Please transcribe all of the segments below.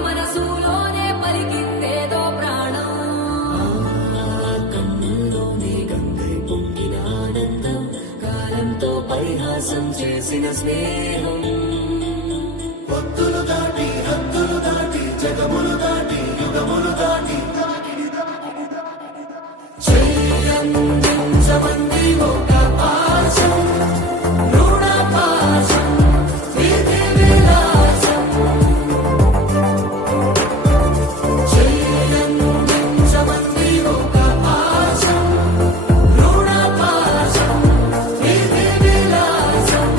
మనసులోనే పలికిందేదో ప్రాణం కన్నుల్లోనే గంగై పొంగిన ఆనందం కాలంతో పరిహాసం చేసిన స్నేహం పొత్తులు దాటి హద్దులు దాటి జగములు దాటి యుగములు దాటి చెయ్యందించమంది ఒక పాశం రుణ పాశం విధి విలాసం చెయ్యందించమంది ఒక పాశం రుణ పాశం విధి విలాసం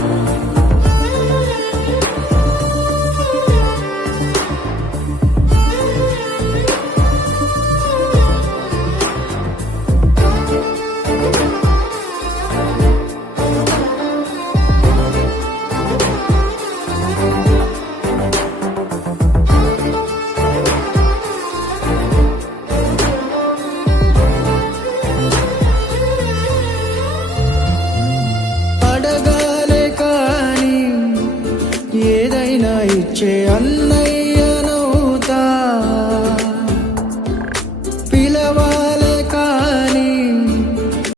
అడగాలే కాని ఏదైనా ఇచ్చే అన్న